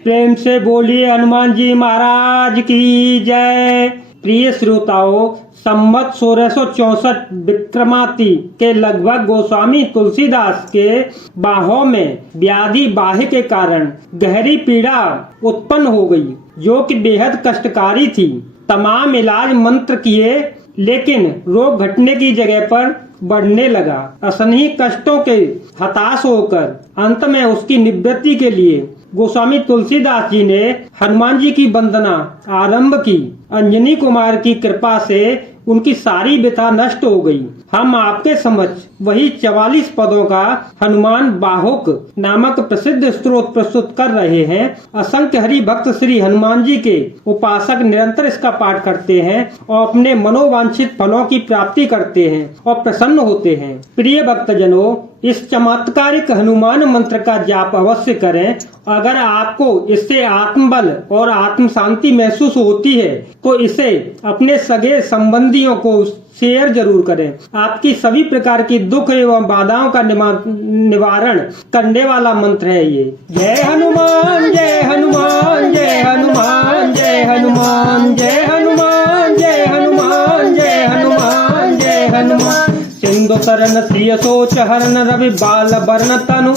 प्रेम से बोलिए हनुमान जी महाराज की जय। प्रिय श्रोताओं, संवत 1664 विक्रमाति के लगभग गोस्वामी तुलसीदास के बाहों में व्याधि बाह्य के कारण गहरी पीड़ा उत्पन्न हो गई, जो कि बेहद कष्टकारी थी। तमाम इलाज मंत्र किए, लेकिन रोग घटने की जगह पर बढ़ने लगा। असहनीय कष्टों के हताश होकर अंत में उसकी निवृत्ति के लिए गोस्वामी तुलसीदास जी ने हनुमान जी की वंदना आरंभ की। अंजनी कुमार की कृपा से उनकी सारी व्यथा नष्ट हो गई। हम आपके समक्ष वही 44 पदों का हनुमान बाहुक नामक प्रसिद्ध स्तोत्र प्रस्तुत कर रहे हैं। असंख्य हरि भक्त श्री हनुमान जी के उपासक निरंतर इसका पाठ करते हैं और अपने मनोवांछित फलों की प्राप्ति करते हैं और प्रसन्न होते हैं। प्रिय भक्तजनों, इस चमत्कारिक हनुमान मंत्र का जाप अवश्य करें। अगर आपको इससे आत्मबल और आत्म शांति महसूस होती है तो इसे अपने सगे संबंधियों को शेयर जरूर करें। आपकी सभी प्रकार की दुख एवं बाधाओं का निवारण करने वाला मंत्र है ये। जय हनुमान जय हनुमान जय हनुमान जय हनुमान जय हनुमान जय हनुमान जय हनुमान जय हनुमान। सिंधु सरन सिय सोच हरन रवि बाल बरन तनु,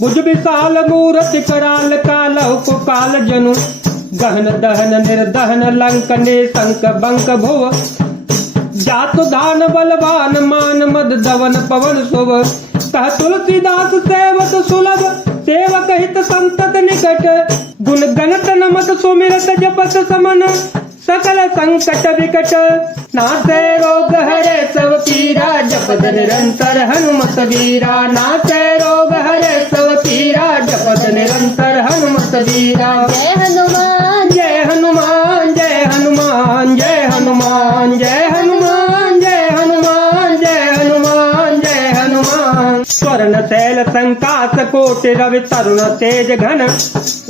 भुज विशाल मूरति कराल कालहु को काल जनु। गहन दहन निर्दहन लंकने संक बंक भुव, जातु दान बलवान मान मद दवन पवन शुभ। कह तुलसीदास सेवत सुलभ, सेवक हित संतत निकट। गुण गणत नमत सुमिरत जपत समन, सकल संकट विकट। नासे रोग हरे सब पीरा, जपत निरंतर हनुमत वीरा। नासे रोग हरे सब पीरा, जपत निरंतर हनुमत वीरा। जय हनुमान जय हनुमान जय हनुमान जय हनुमान जय हनुमान जय हनुमान जय हनुमान जय हनुमान। स्वर्ण शैल संकास कोटि रवि तरुण तेज घन,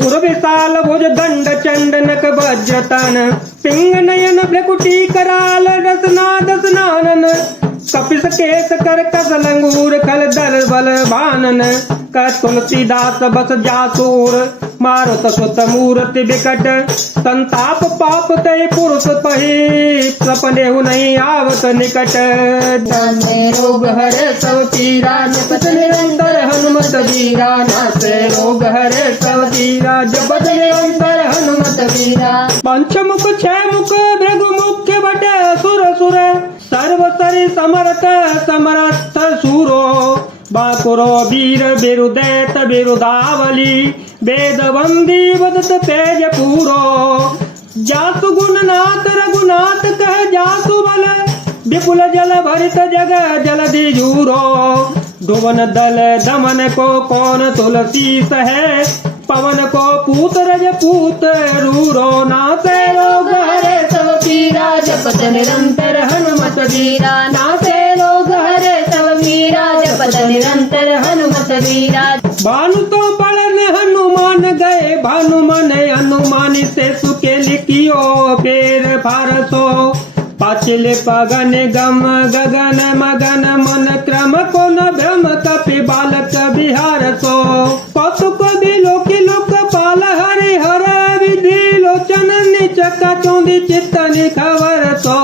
उर विशाल भुज दंड चंड नक वज्र तन। पिंग नयन भ्रकुटी कराल रसना दसनानन, कपिस केस कर कस लंगूर खल दल बल भानन। कर तुलसीदास बस जासूर, मारुत सुत मूर्ति विकट। संताप पाप तय पुरुष पही, सपने नहीं आवत निकट। नासे रोग हरे सब पीरा, जपत निरंतर हनुमत वीरा। नासे रोग हरे सब पीरा, जपत निरंतर हनुमत वीरा। पंचमुख छह मुख भृगु मुख्य बटे असुर सुर, सर्व सरि समर्थ समर्थ सूरो। बाकुरो वीर बिरुदैत बिरुदावली, वेद वंदी वदत तेज पूरो। जासु गुणनाथ रघुनाथ कह जासु बल, विपुल जल भरित जग जलधि जूरो। धुवन दल दमन को कौन तुलसी सहे, पवन को पूत रज पूत रूरो। नासे रोग हरे सब पीरा, जपत निरंतर हनुमत वीरा। नासे रोग हरे सब वीरा, जपत निरंतर हनुमत वीरा। भानु तो पड़न हनुमान गए, भानु मन हनुमान से सुके लिखियो पेर फारसो। पाचिल पगन गम गगन मगन, मन क्रम को न भ्रम कपि बालक बिहार सो। कौतुक बिलोकी लोक पाल हरि हर, विधि लोचन निचक चौंदी चित्त निखवर सो।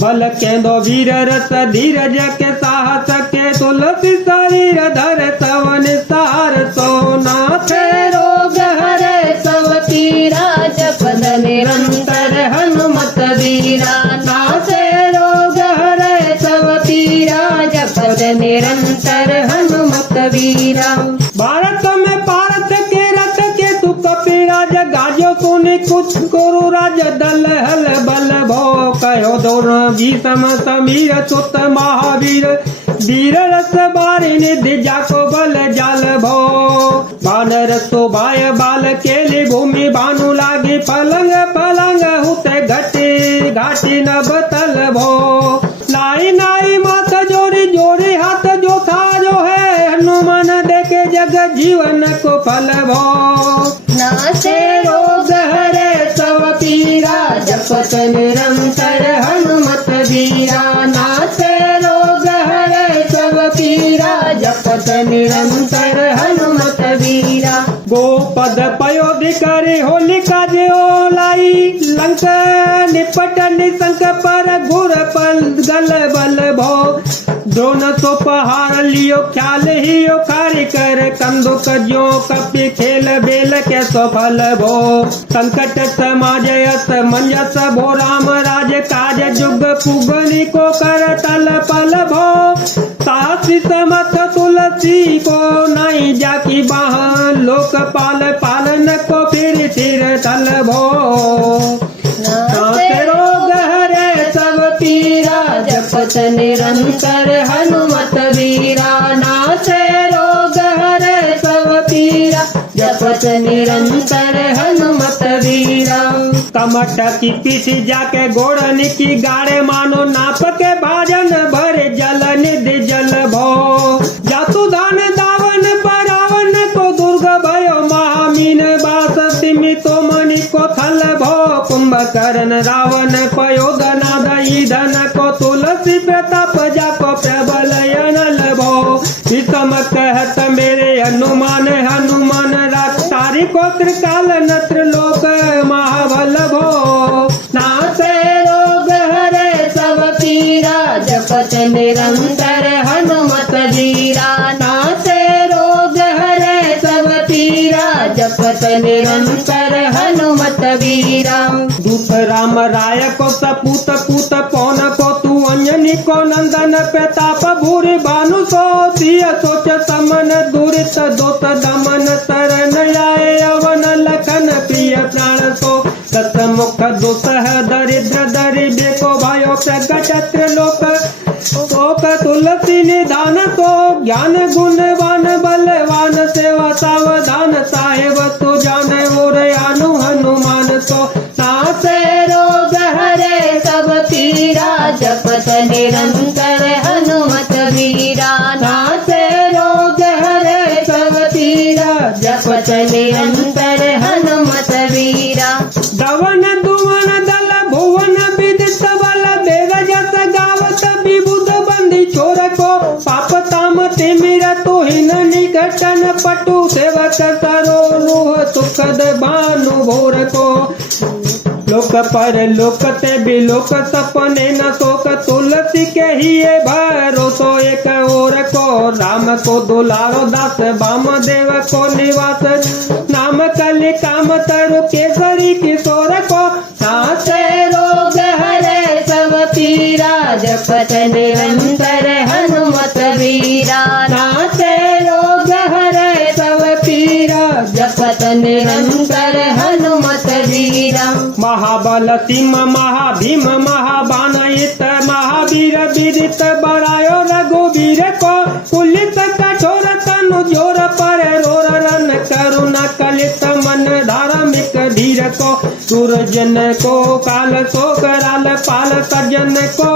बल केंदो वीर रस धीरज के साहस के, तुलसी शरीर धर सवन सार सो। नाथे रोग हरे सब पीरा, जपत निरंतर हनुमत वीरा। नाथे रोग हरे सब पीरा, जपत निरंतर हनुमत वीरा। भारत में पारथ के रथ के तु कपिराज, गाजो सुनि कुछ गुरु राज दल हल बल भो। कहो दोनों भीषम समीर सुत महावीर, वीर रस बारी निधि जाको बल जाल भो। बानर शोभाय बाल केली भूमि, भानु लागी पलंग पलंग हुते घटी घाटी नभ तल भो। लाई नाई मात जोड़ी जोड़ी हाथ जो था जो है, हनुमान देखे जग जीवन को फल भो। नासे रोग हरे सब पीरा, जपत निरंतर हनुमत वीरा। नासे रोग हरे सब पीरा, जपत निरंतर हनुमत वीरा। गोपद पयोधिक करे होलिका जो लाई लंक निपट निशंक पर घुर पल गल बल भो द्रोण सो पहाड़ लियो ख्याल ही खारी कर कंदुक जो कपि खेल बेल के सो फल भो संकट समाज यस मंजस भो राम राज काज जुग पुगनी को कर तल पल भो सासी समथ तुलसी को नहीं जाकी बाह लोक पाल पालन को फिर तल भो नाथ रोग हरे सब पीरा जपत निरंतर हनुमत वीरा नाथ रोग हरे सब पीरा जपत निरंतर हनुमत वीरा कमट की पीछे जाके गोड़न की गाड़े मानो नाप के भाजन भरे जल निधि जल भो जातु दान दावन परावन को दुर्ग भयो महामीन बास सिमितो मणि को थल भो कुंभकर्ण रावण पयोग नाद ईधन को तुलसी प्रताप जाको प्रबल अनल भो विषम कहत मेरे हनुमान हनुमान राक्षारी को त्रिकाल नत्र लोक महाबल भो नाथे रोग हरे सब पीरा जपत निरंतर हनुमत वीरा नाथे रोग हरे सब पीरा जपत निरंतर हनुमत वीरा दूत राम राय को सपूत पूत पौन को तू अंजनी को नंदन प्रताप भूरि भानु सो सिय सोच समन दुरित दोत दमन शरण आए अवन लखन प्रिय प्राण सो दस मुख दुसह दरिद्र दरिद्र को भयो प्रगट लोक शोक तुलसी निधान सो ज्ञान गुणवान बलवान सेवा सावधान साहेब तू जाने और अनु हनुमान सो नासे रोग हरे सब पीरा जपत निरंतर हनुमत वीरा नासे रोग हरे सब पीरा जपत निरंतर हनुमत वीरा दवन दुवन दल भुवन विदित बल बेग जस गावत विबुध बंदी छोर को पाप ताम तिमिर तो हिन निघटन पटु सेवक सरो लुह सुखद भानु भोर को लोक पर लोक ते बिलोक सपने न शोक तुलसी के ही भरोसो एक और को राम को दुलारो दास वाम देव को निवास नाम कलि काम तरु केसरी किशोर को नासे रोग हरे सब पीरा जपत निरंतर हनुमत वीरा नासे रोग हरे सब पीरा जपत निरंतर हनुमत वीरा महाबल सिंह महाभीम महाबान इत महावीर विदित बरायो रघुवीर को कुलित कठोर तनु जोर पर रोर रन करुणा कलित मन धार्मिक धीर को दुर्जन को काल सो कराल पाल सज्जन को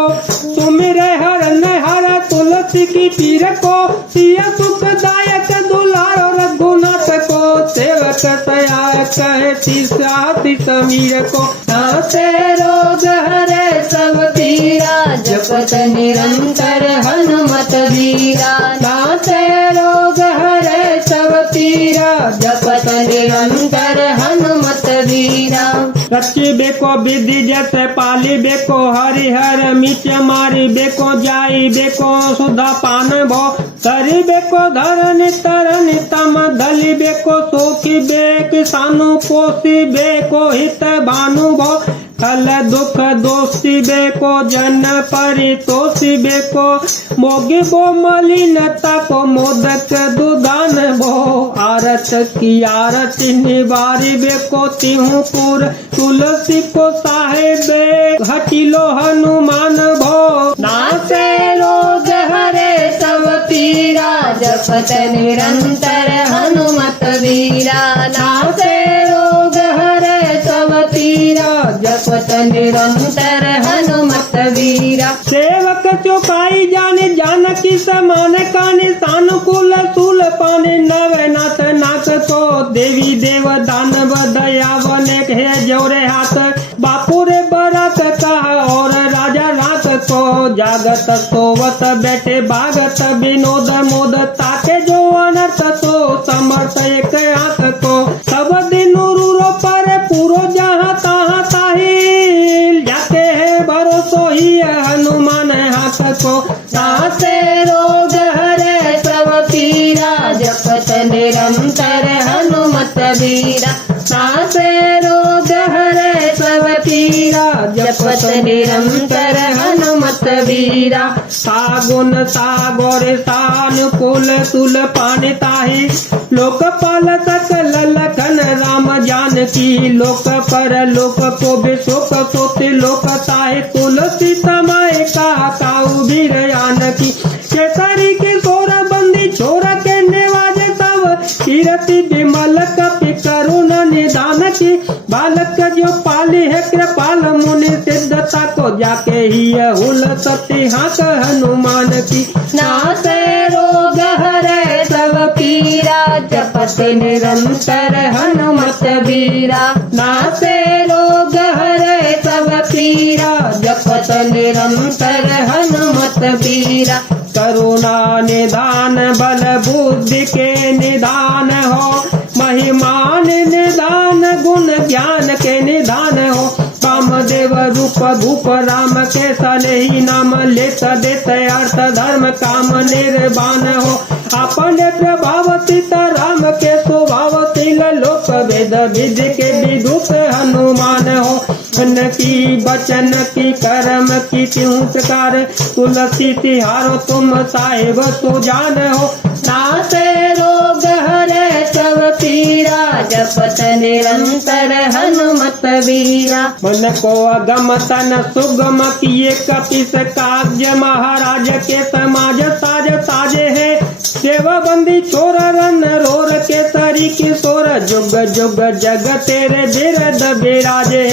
सुमिर हरन हर तुलसी की पीर को सिय सुखदायक दुलारो रघुनाथ को सेवक सहायक कहे समीर को नासे रोग हरे सब पीरा जपत निरंतर हनुमत वीरा नासे रोग हरे सब पीरा जपत निरंतर हनुमत वीरा रची बेको विधि जैसे पाली बेको हरिहर मिच मारी बेको जाई बेको सुधा पान भो तरी बेको धरनि तरनि तम धली बेको सोखी बेक सानु पोसी बेको हित भानु भो कल दुख दोषी बेको जन परितोषी बेको मोगी बो मलिनता को मोदक दुदान भो आरत की आरती निवारी बेको तिहुपुर तुलसी को साहेब हटिलो हनुमान भो नासे रोग हरे सब पीरा जपत निरंतर हनुमत वीरा नासे रोग हरे सब पीरा जपत निरंतर हनुमत वीरा सेवक चौपाई जाने जानकी समान काने सानुकूल सूल पाने नवनाथ नाथ को देवी देव दानव दयावन है जोरे हाथ बापुरे बरत कहा और राजा रात को जागत सोवत बैठे भागत विनोद मोद ताके जो अनर्थ तो समर्थ एक आंख को सब दिन रूरो नासे रोग हरे सब पीरा जपत निरंतर हनुमत वीरा सागुन सागोर सानुकूल तुल पान ताहि लोकपाल सकल लखन राम जानकी लोक पर लोक को विशोक सोते लोक ताहि तुलसी समय का काऊ बीर जानकी केसरी के सोरा बंदी छोरा के नेवाज सब कीरति विमल कपि करुण निदान की बालक जो पाली है कृपाल मुनि सिद्धता को जाके ही हुल सती हाथ हनुमान की नासे रोग हरे सब पीरा जपत निरंतर हनुमत वीरा नासे रोग हरे सब पीरा जपत निरंतर हनुमत वीरा करुणा निदान बल बुद्धि के निदान हो महिमान निदान गुण ज्ञान के निदान हो कामदेव रूप भूप राम के सनेही नाम लेत देत अर्थ धर्म काम निर्वाण हो अपने प्रभाव सीता राम के स्वभाव शील लोक वेद विधि के विदुष हनुमान हो धन की बचन की कर्म की त्यों प्रकार तुलसी तिहारो तुम साहेब सुजान हो नासे रोग हरे सब पीरा जपत निरंतर हनुमत वीरा मन को अगम तन सुगम किए कपिस काव्य महाराज के समाज साज साजे है सेवा बंदी छोर रन रोर के सरी किशोर जुग जुग जग तेरे बिरद बिराजे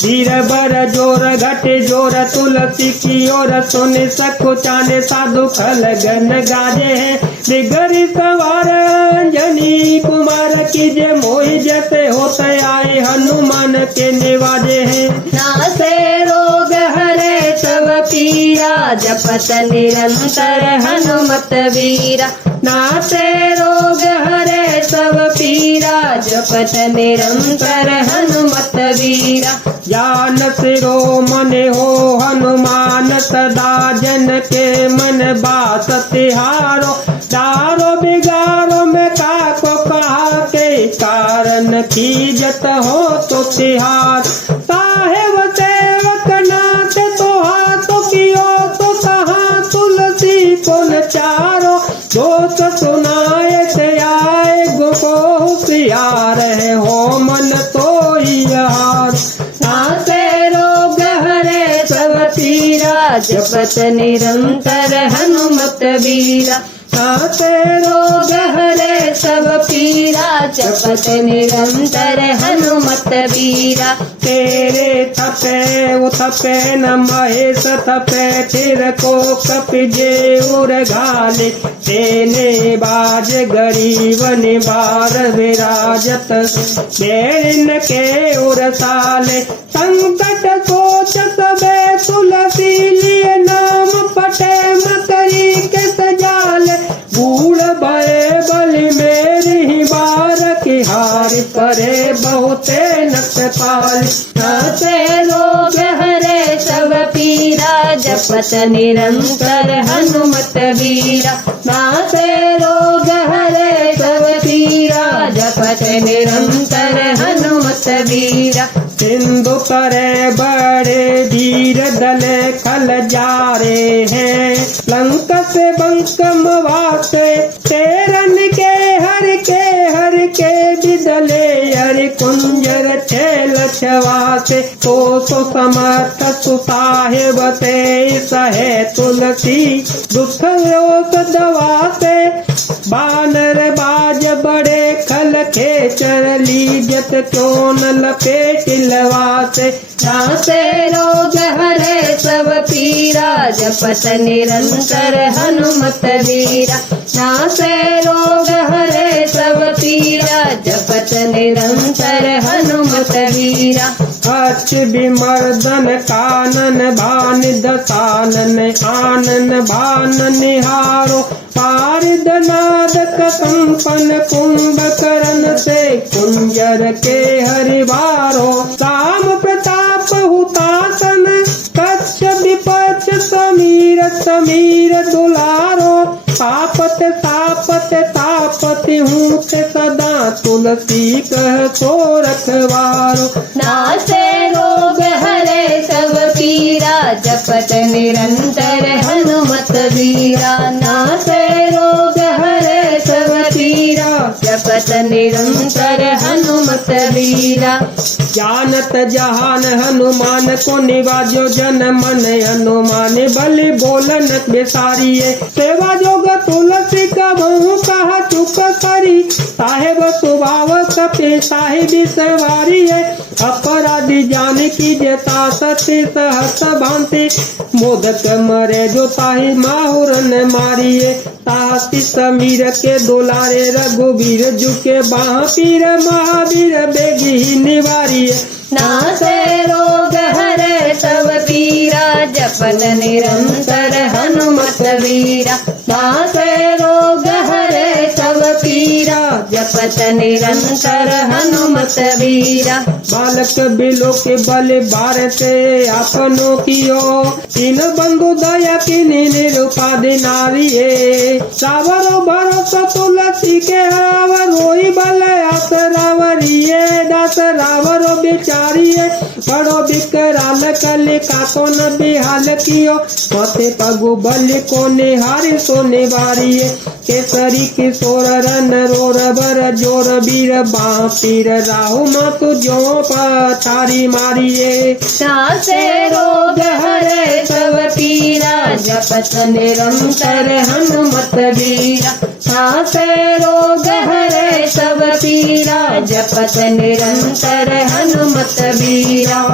धीर बर जोर घटे जोर तुलसी की ओर सुनि सको चाने साधु खल गन गाजे है बिगरी सवार अंजनी कुमार की जे मोहि जैसे होते आए हनुमान के निवाजे हैं नासे रोग हरे सब पीरा जपत निरंतर हनुमत वीरा नासे रोग हरे सब पीरा जपत निरंतर हनुमत वीरा ज्ञान सिरो मन हो हनुमान सदा जन के मन बात तिहारो दारो बिगारो में काको कहा के कारण कीजत हो तो तिहार साहेब सेवक नाथ तो हाथों कियो तो कहा तुलसी पुन चारो दोष सुनाए से आए गो होशियार है हो मन तो ही हार नासे रोग हरे सब पीरा जपत निरंतर हनुमत वीरा नासे रोग हरे सब पीरा जपत निरंतर हनुमत वीरा तेरे थपे उथपे न महेश थपे तिर को कपि जे उर घाले तेने बाज गरीब निबार विराजत बेरिन के उर साले संकट सोच सबे तुलसी लिए नाम पटे मकरी के सजाल बूढ़ भये बलि मेरी ही बार की हार करे बहुते नटपाल नासे रोग हरे सब पीरा जपत निरंतर हनुमत वीरा नासे रोग हरे सब पीरा जपत निरंतर हनुमत वीरा सिंधु करे बड़े वीर दले खल जा रहे हैं लंक से बंकम वासे तेरन के हर के बिदले हरि कुंजर छेल छवासे तो समर्थ सुसाहेब ते सहे तुलसी दुख रोग दवासे बानर बाज बड़े खल खेचर लीजत क्यों न लपेट लवासे नासे रोग हरे सब पीरा जपत निरंतर हनुमत वीरा नासे रोग हरे सब पीरा जपत निरंतर हनुमत वीरा अच विमर्दन कानन भान दसानन आनन भान निहारो पारिद नादक संपन कुंभकर्ण से कुंजर के हरिवारो राम प्रताप हुतासन कच्छ विपक्ष समीर दुलारो तापत तापत तापति हूँ ते सदा तुलसी कह सो रखवारो। नासे रोग हरे सब पीरा जपत निरंतर हनुमत वीरा। नासे रोग हरे सब पीरा जपत निरंतर हनुमत वीरा। जानत जहान हनुमान को निवाजो जन मन हनुमान बलि बोलन बेसारिये। सेवा जोग तुलसी का बहु कहा चुप करी साहेब स्वभाव कपे साहिबी सवारिये। अपराधी जान की जेता सती सहस भांति मोदक मरे जो ताहि माहुरन मारिये। ताहि समीर के दुलारे रघुवीर झुके बाह पीर महावीर बेगी निवारिये। नासे रोग हरे सब पीरा जपत निरंतर हनुमत वीरा। नासे रोग हरे सब पीरा जपत निरंतर हनुमत वीरा। बालक बिलो के बल भारते अपनों कियो तीन बंधु दया की निरुपाधि नारिये। सावरो भरोसा तुलसी के हरावर रोई बल आस रावरिये। दास रावरो बिचारिये बड़ो बिकराल कल का तो न बिहाल कियो। मथे पगु बल को निहारी सो निवारिये। केसरी किशोर रन रोर बर जोर वीर बाँ पीर राहु मातु जो पथारी मारिये। नासे रोग हरे सब पीरा जपत निरंतर हनुमत वीरा। नासे रोग हरे सब पीरा जपत निरंतर हनुमत वीरा।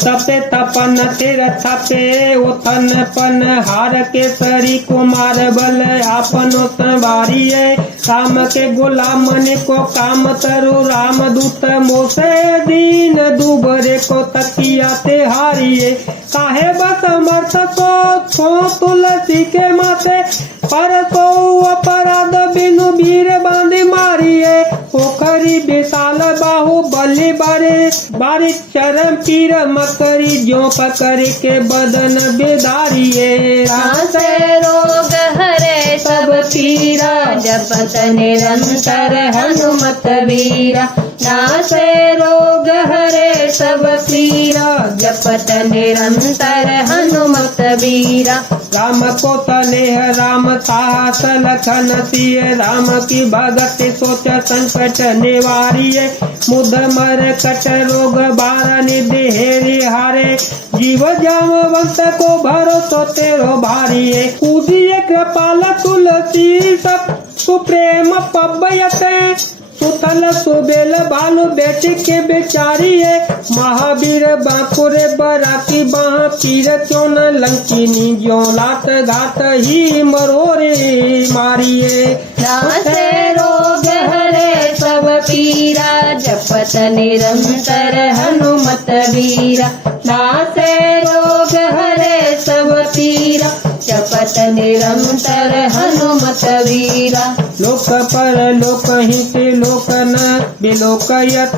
तपे तपन तेर थपे उथन पन हार केसरी कुमार बल आपनो संवारिये। काम के गुलामन को काम तरु राम दूत मोसे दीन दुबरे को तकिया ते हारिये। काहे बसमर्थ सो तुलसी के माथे पर तो अपराध बिनु वीर बांधि मारिये। पोखरी विशाल बाहु बलि बारी चरम पीर मकरी जो पकड़ के बदन बेदारिये। नासे रोग हरे सब पीरा जपत निरंतर हनुमत वीरा। नासे रोग हरे सब पीरा जपत निरंतर हनुमत वीरा। राम को स्नेह राम साहस लखन सिय राम की भगति सोच संकट निवारिये। मुद मर कट रोग बार निधि हेरि हारे जीव जामवंत को भरोसो तेरो भारिये। पूजिए कृपाल तुलसी सब सुप्रेम पबयते सुथल सुबेल भालू बेच के बेचारिये। महावीर बांकुरे बराकी बाह पीर चोन लंकिनी जो लात घात ही मरोरे मारिये। नासे रोग हरे सब पीरा जपत निरंतर हनुमत वीरा। नासे रोग हरे सब पीरा जपत निरंतर हनुमत वीरा। लोक पर लोक हित लोक न बिलोकयत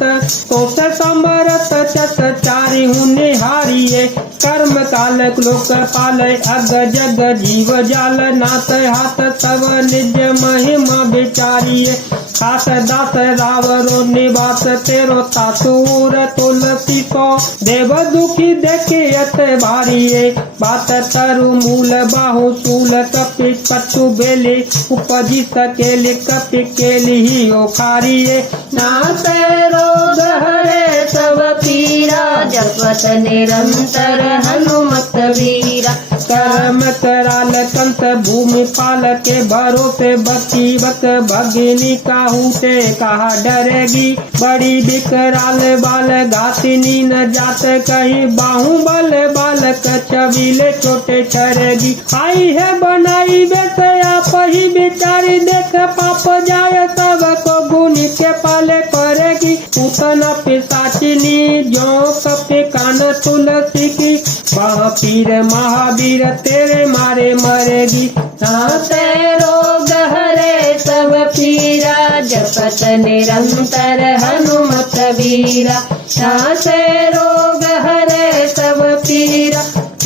कोश समरत चत चारि हुने हारिये। कर्म काल लोक पालय अग जग जीव जाल नाथ हाथ सब निज महिमा विचारिये। खास दास रावरो निवास तेरो तासुर तुलसी को देव दुखी देखियत भारिये। बात तरु मूल बाहु सूल कपि कछु बेली उपजी सकेली कपि केली ही ओखारिये। नासे रोग हरे सब पीरा जपत निरंतर हनुमत वीरा। कर्म कराल कंस भूमि पाल के भरोसे बची बक भगिनी काहूते कहा डरेगी। बड़ी बिकराल बाल घातिनी न जात कही बाहु बल बालक छबीले छोटे छरेगी। आई है बनाई वैसे आप ही बिचारी देख पाप जाय सब को गुनी के पाले करेगी। उतना पिसाचिनी जो कपे कान तुलसी की बाह पीर महावीर तेरे मारे मरेगी। नासे रोग हरे सब पीरा जपत निरंतर हनुमत वीरा। नासे रोग हरे सब पीरा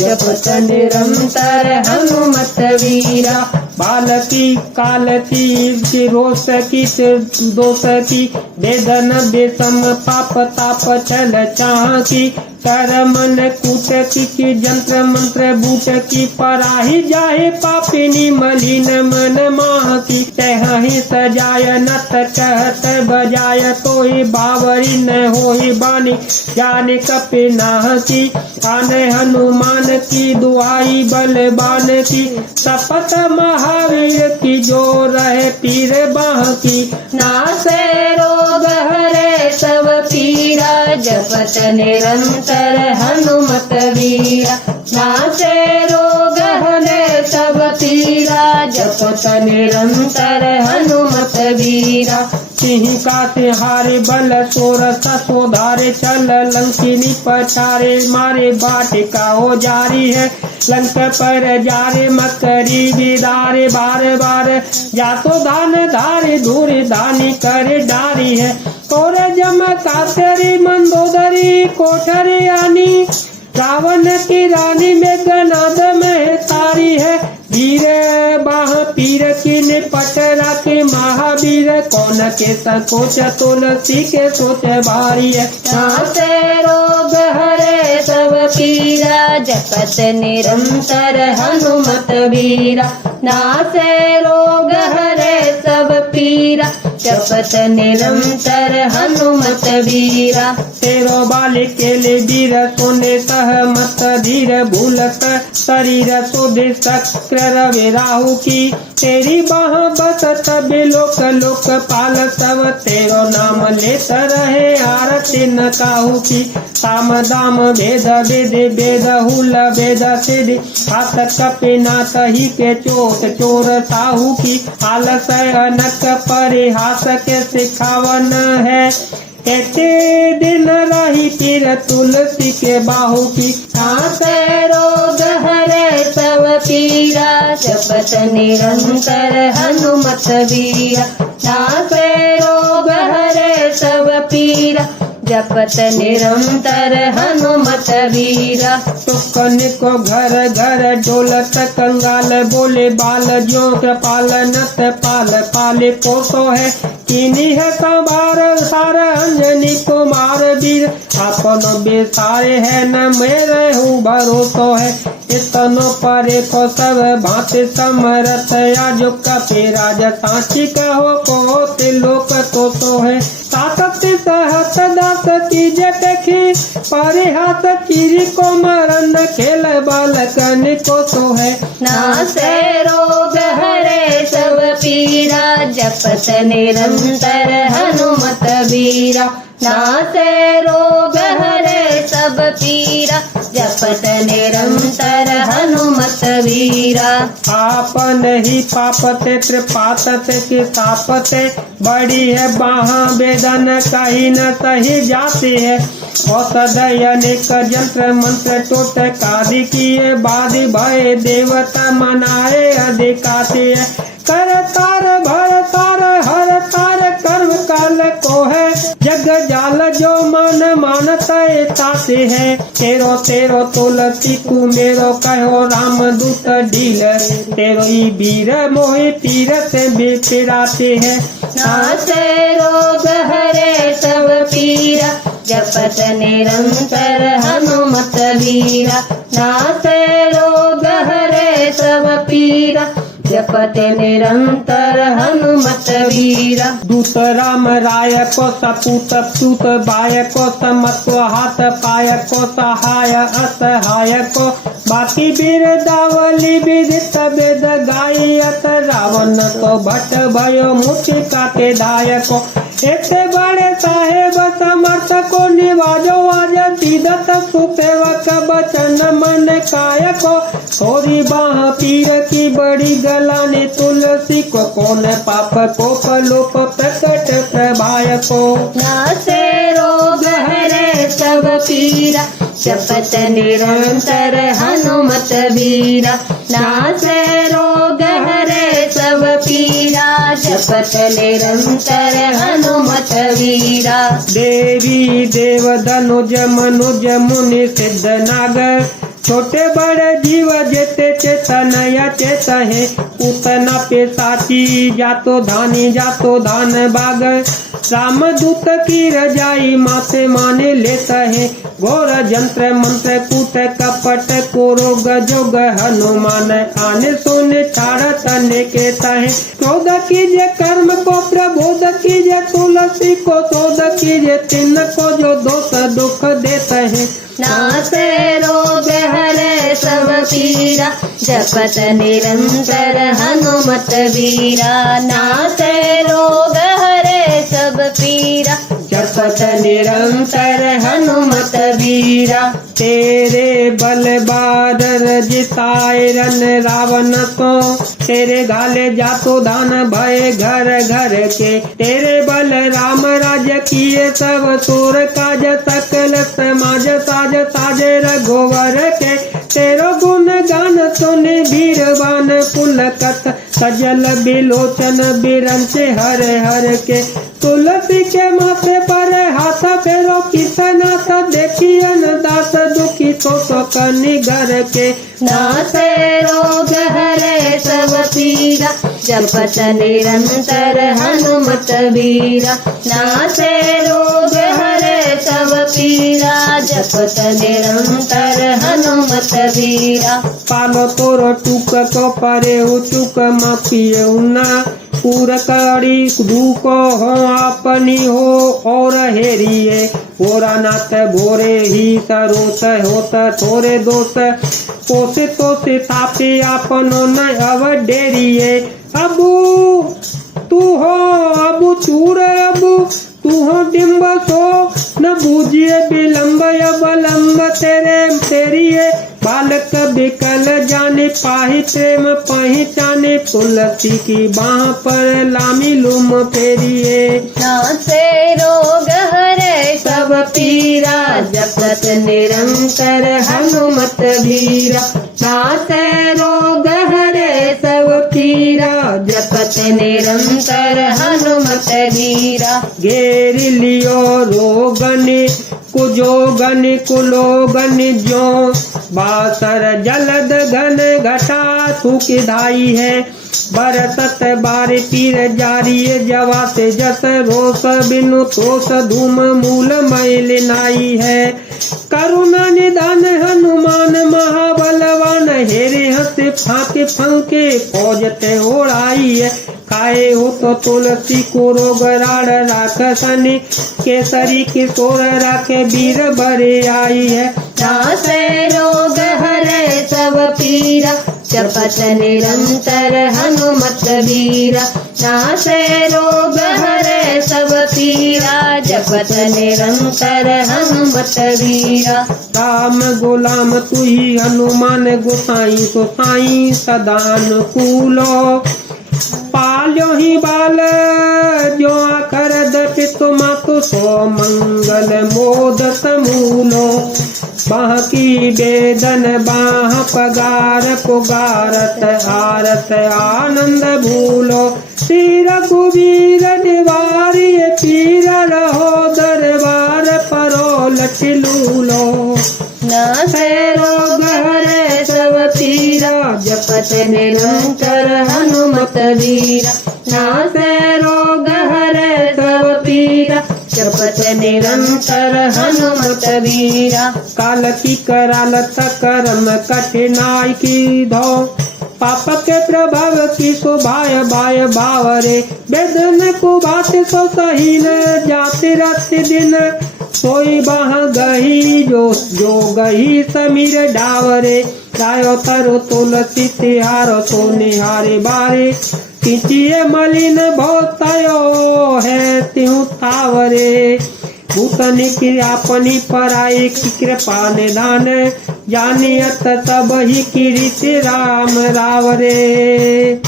जपत निरंतर हनुमत वीरा। बालकी कालकी रोष की दोष की वेदन बेसम पाप ताप छल चाह की कर मन कूट की जंत्र मंत्र बूट की पराही जाहे पापिनी मलिन मन माह की तह सजाय नत कहत बजाय तो ही बावरी न हो बानी ज्ञान कपि नाह की आने हनुमान की दुआई बलवान की शपथ महावीर की जो रहे पीर बाह की नासे रोग हरे सब पीरा जपत निरंतर हनुमत वीरा। नासे रोग हरे सब पीरा जपत निरंतर हनुमत वीरा। सिंह का तिहारे बल सोर ससोधारे चल लंकिनी पछारे मारे बाटिका हो जारी है लंक पर जारे मकरी बिदारे बार बार या तो धान धारे धूरे धानी करे डारी है तोरे जम कातरी मंदोदरी कोठरी आनी रावण की रानी मेघनाद में तारी है वीर बाह पीर की निपट राखे महावीर कौन के संकोच तुलसी के सोच भारी है। नासे रोग हरे सब पीरा जपत निरंतर हनुमत वीरा। नासे रोग हरे सब पीरा जपत निरंतर हनुमत वीरा। तेरो बाल केले वीर सोने सहमत धीर भूलत शरीर शोभे शक्र रवि राहु की तेरी बाह बसत बिलोक लोक पाल सब तेरो नाम लेत रहे आरती न काहू की साम दाम भेद वेद वेद हुल वेद सिद्धि हाथ कपि नाथ ही के चोट चोर साहू की आलस अनक परिहास के सिखावन है कहते दिन रही पीर तुलसी के बाहु की। नासे रोग हरे सब पीरा जपत निरंतर हनुमत वीरा। नासे रोग हरे सब पीरा जपत निरंतर हनुमत वीरा। सुकन को घर घर डोलत कंगाल बोले बाल जो कृपाल नत पाल पाले को तो है किनी है संभार सार अंजनी कुमार वीर आपनो बेसारे है न मेरे हूँ भरोसो है इतनो परे को सब भांति समरथ या जो कपे राज सांची कहो को तिलोक तो है सात सहत दास तीज देखी परिहास चिरी को मरण खेल बालकन को तो है। नासे रोग हरे सब पीरा जपत निरंतर हनुमत वीरा। नासे रोग हरे सब पीरा जपत निरंतर हनुमत वीरा। आपन ही पापते त्रिपातते की तापते बड़ी है बाह वेदन कहीं न सही जाती है औषध अनेक जंत्र मंत्र टोट कादि किए बादि भय देवता मनाए अधिकाती है कर तार भर तार हर तार कर्म काल को है जग जाल जो मन मानत ताते है तेरो तेरो तुलसी कु मेरो कहो राम दूत ढील तेरो ही वीर मोहि पीर से बिराते है। नासे रोग हरे सब पीरा जपत निरंतर हनुमत वीरा। नासे रोग हरे सब पीरा जपत निरंतर हनुमत वीरा। दूत राम राय को सपूत सूत बाय को समत्व हाथ पाय को सहाय असहाय को बाकी वीर दावली विदित वेद गायत रावण को भट्ट भयो मुठि काटे दाय को एते बड़े साहेब समर्थ को निवाजो आज सीधत सुसेवक बचन मन काय को थोड़ी बाह पीर की बड़ी गलाने तुलसी को कौन पाप को पलोप प्रकट प्रभाय को। नासे रोग हरे सब पीरा जपत निरंतर हनुमत वीरा। नासे रोग हरे सब पीरा जपत निरंतर हनुमत वीरा। देवी देव धनुज मनुज मुनि सिद्ध नागर छोटे बड़े जीव जेते चेतनया चेत है उतना पेशाची जातो धान बाग राम दूत की रजाई माथे माने लेता है घोर जंत्र मंत्र कूट कपट कोरो गजोग हनुमान आने सोने छाड़ तने कहता है क्रोध कीजिए कर्म को प्रबोध कीजिए तुलसी को शोध कीजिए तिन को जो दोष दुख देता है नासे रोग हरे सब पीरा जपत निरंतर हनुमत वीरा नासे रोग हरे सब पीरा जपत निरंतर हनुमत वीरा तेरे बल बादर जिताए रन रावण को तेरे घाले जातो धान भय घर घर के तेरे बल राम राज्य किए सब सूर काज सकल समाज साज साजे रघुवर के तेरो गुण गान सुने वीरवान पुलकत सजल बिलोचन बिरंच हर हर के तुलसी के माथे पर हाथ फेरो किसनाथ देखी अनदास दुखी तो कनि घर के नासे रोग हरे सब पीरा जपत निरंतर हनुमत वीरा नासे रोग हरे सब पीरा जपत निरंतर हनुमत वीरा पालो तोरो टूक को परे हो चुक मापिए उना पूर कड़ी दुख हो अपनी हो और हेरिए होरा नाथ भोरे ही सरोत होत थोरे दोष पोसे तो से तापे अपनो न अव डेरिए अबू तू हो अबू चूर अबू तू हो डिम्ब सो न बूझिए विलम्ब अवलंब तेरिए बालक बिकल जाने पाहि प्रेम पहचाने तुलसी की बाह पर लामी लूम फेरिए नासे रोग हरे सब पीरा जपत निरंतर हनुमत वीरा नासे रोग हरे सब पीरा जपत निरंतर हनुमत वीरा घेर लियो रोगन कुजोगन कुलोगन जो बासर जलद घन घटा थूक धाई है बरसत बार पीर जारी जवा से जस रोस बिनु तोस धूम मूल मैल नाई है करुणा निदान हनुमान महाबलवान हेरे हंस फाके फंके फौज ते ओढ़ाई है खाए हो तो तुलसी को रोग राड़ राख सनी केसरी किशोर राखे वीर भरे आई है नासे रोग हरे सब पीरा जपत निरंतर हनुमत वीरा नासे रोग हरे सब पीरा जपत निरंतर हनुमत वीरा राम गुलाम तू ही हनुमान गोसाई गोसाई सदा अनुकूलो पाल्यो ही बाल जो कर दपित मातु सो मंगल मोद समूलो बाह की बेदन बाह पगार पुगारत आरत आनंद भूलो तीर कुबीर निवारी पीर रहो दरबार परो लटिलूलो नासे रोग हरे सब पीरा जपत निरंतर हनुमत वीरा नासे रोग हरे सब पीरा जपत निरंतर हनुमत वीरा काल की करालत कर्म कठिनाई की धो पाप के प्रभाव की शोभाय बाय बावरे वेदन को बात सो सही न जाते रात दिन सोई बाह गही जो गही समीर डावरे रायो तरो तुलसी तिहारो तो निहारे बारे किचिए मलिन भोतयो है तिहु तावरे भूतनि की अपनी पराई की कृपा निधान जानियत सब ही कीर्ति राम रावरे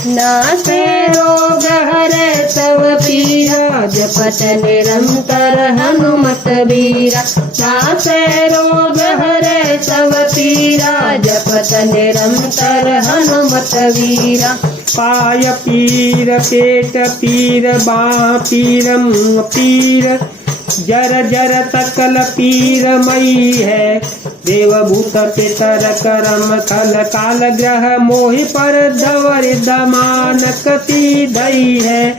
नासे रोग हरे सब पीरा जपत निरंतर हनुमत वीरा नासे रोग हरे सब पीरा जपत निरंतर हनुमत वीरा पाय पीर पेट पीर बाह पीर मुँह पीर जर जर सकल पीरमयी है, देवभूत पितर करम खल काल ग्रह मोहि पर धवर दमान कति दई है।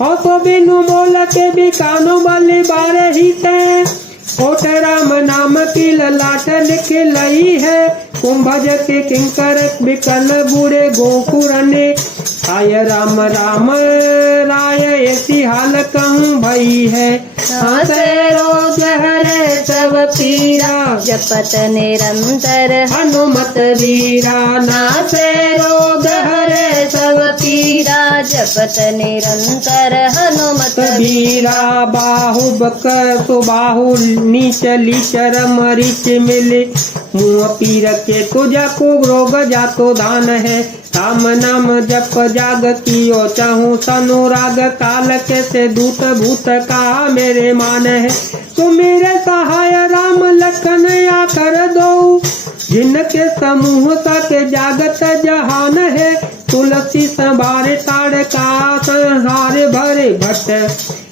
हो तो बिनु मोल के बिकानो बलि बारे ही ते, कोट राम नाम की ललाट लिख लई है। कुंभज के किंकर बिकल बूढ़े गोकुरने, आय राम राम राय ऐसी हाल कहूँ भई है। नासे रोग हरे सब पीरा, जपत निरंतर हनुमत वीरा। नासे रोग हरे सब पीरा, जपत निरंतर हनुमत वीरा। बाहु बक सुबाहु नीच लीचर मरीच मिले, मुँह पीर के तुझा को रोग जातो दान है। राम नाम जप जाग कियो चाहूँ सनुराग, काल के से दूत भूत का मेरे मान है। तुम मेरे सहाय राम लखन या कर दो, जिनके समूह के जागत जहान है। तुलसी संभारे ताड़ का संहार भरे भट्ट,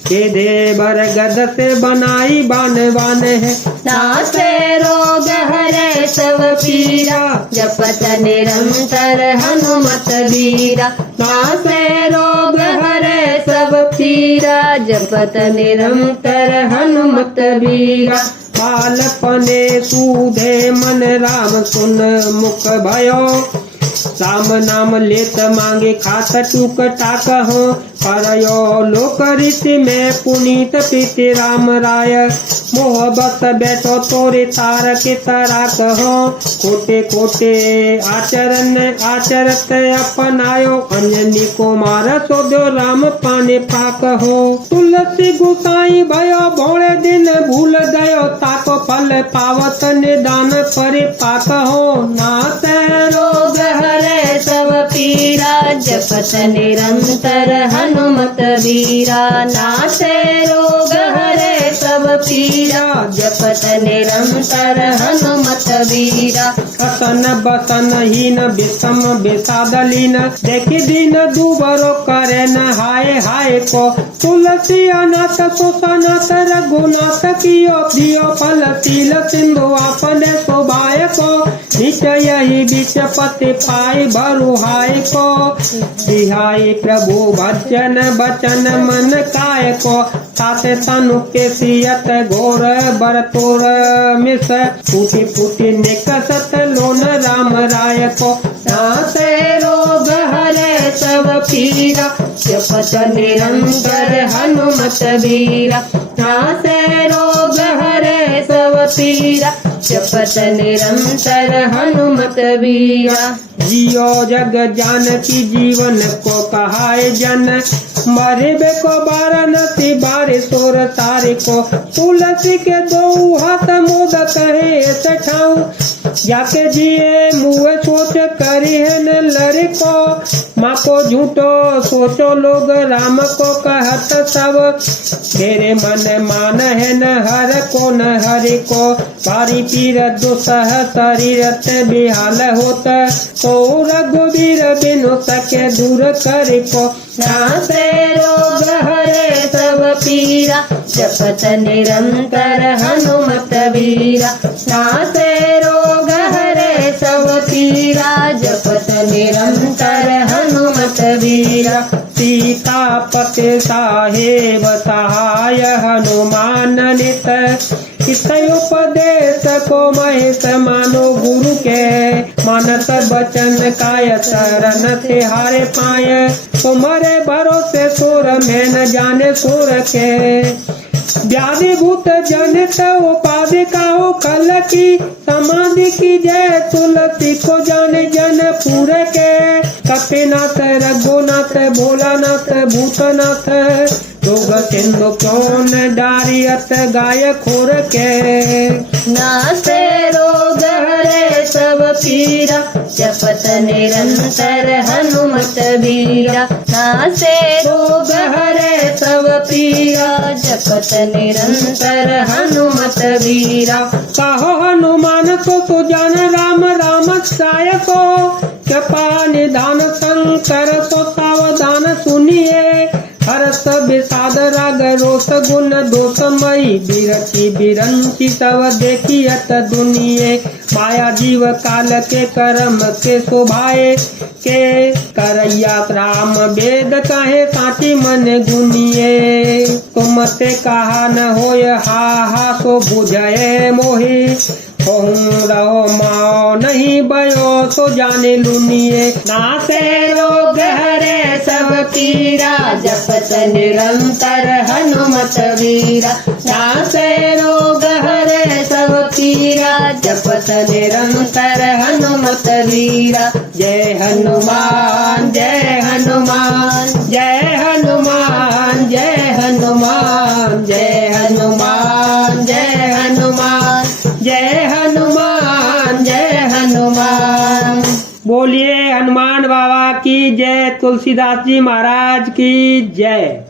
के दे बर गद से बनाई बान बान है। नासे रोग हरे सब पीरा, जपत निरंतर हनुमत वीरा। नासे रोग हरे सब पीरा, जपत निरंतर हनुमत वीरा। बालपने सूधे मन राम सुन मुख भयो, राम नाम लेत मांगे खात टूक टाक हो। परयो लोक रीति में पुनीत प्रीति राम राय, मोह बस बैठो तोरे तार के तारा कहो। खोटे खोटे आचरण आचरत अपनायो, अंजनी को मार सोदो राम पाने पाक हो। तुलसी गुसाई भयो भोले दिन भूल गयो, ताको फल पावत निदान परे पाक हो। नाथ रोग हरे सब पीरा, जपत निरंतर हनुमत वीरा। नासे रोग हरे सब पीरा, जपत निरंतर हनुमत वीरा। कसन बसन हीन विषम विषादलीन, देखी दीन दुबरो करे न हाय हाय को। तुलसी अनाथ सुसनाथ रघुनाथ कियो, दियो फल शील सिंधु आपने शोभाय को। निश्चय यही बीच पति पाई भरुहाय को, बिहाई प्रभु भजन बचन मन काय को। ताते तनु के सियत घोर बर तोर मिस, फूटी फूटी निकसत लोन राम राय को। नासे रोग हरे सब पीरा, जपत निरंतर हनुमत वीरा। नासे रोग हरे सब पीरा, जपत निरंतर हनुमत वीरा। जियो जग जानकी जीवन को कहाय जन, मरे बेको वाराणसी बारे सोर तारे को। तुलसी के दो हाथ मोद कहे सठाऊ, जाके जिए मुँह सोच करी है न लड़े को। माँ को झूठो सोचो लोग राम को कहत सब, तेरे मन मान है न हर को न हरि को। पारी पीर दुसह शरीर बिहाल होत, तो रघुवीर बिनु सके दूर कर को। नासे रोग हरे सब पीरा, जपत निरंतर हनुमत वीरा। नासे रोग हरे सब पीरा, जपत निरंतर हनुमत वीरा। सीतापति साहेब सहाय हनुमान नित, उपदेश को महेश मानो गुरु के। मानस बचन काय शरण से हारे पाए, तुम्हारे भरोसे सुर में न जाने सुर के। व्याधि भूत जनित उपाधि काहू कल की, समाधि की जय तुलसी को जाने जन पूरे के। कपिनाथ रघुनाथ भोलानाथ भूतनाथ, रोग सिंधु कौन डारियत गाय खोर के। नासे रोग हरे सब पीरा, जपत निरंतर हनुमत वीरा। नासे रोग हरे सब पीरा, जपत निरंतर हनुमत वीरा। कहो हनुमान तो जान राम राम साय को, कृपा निधान शंकर तो सावधान सुनिए। हरस विषाद राग रोष गुण दोषमयी बिरची बिरंची तव देखियत दुनिये माया जीव काल के कर्म के शोभाए के करैया राम वेद कहे साची मन गुनिये तुम ते कहा न होय हा हा सो बुझे मोहि रहो माओ नहीं बयो सो जाने लुनिए नासे रोग हरे सब पीरा जपत निरंतर हनुमत वीरा नासे रोग हरे सब पीरा जपत निरंतर हनुमत वीरा जय हनुमान जय हनुमान जय हनुमान जय हनुमान जय हनुमान जय हनुमान जय हनुमान जय हनुमान। बोलिए हनुमान बाबा की जय, तुलसीदास जी महाराज की जय।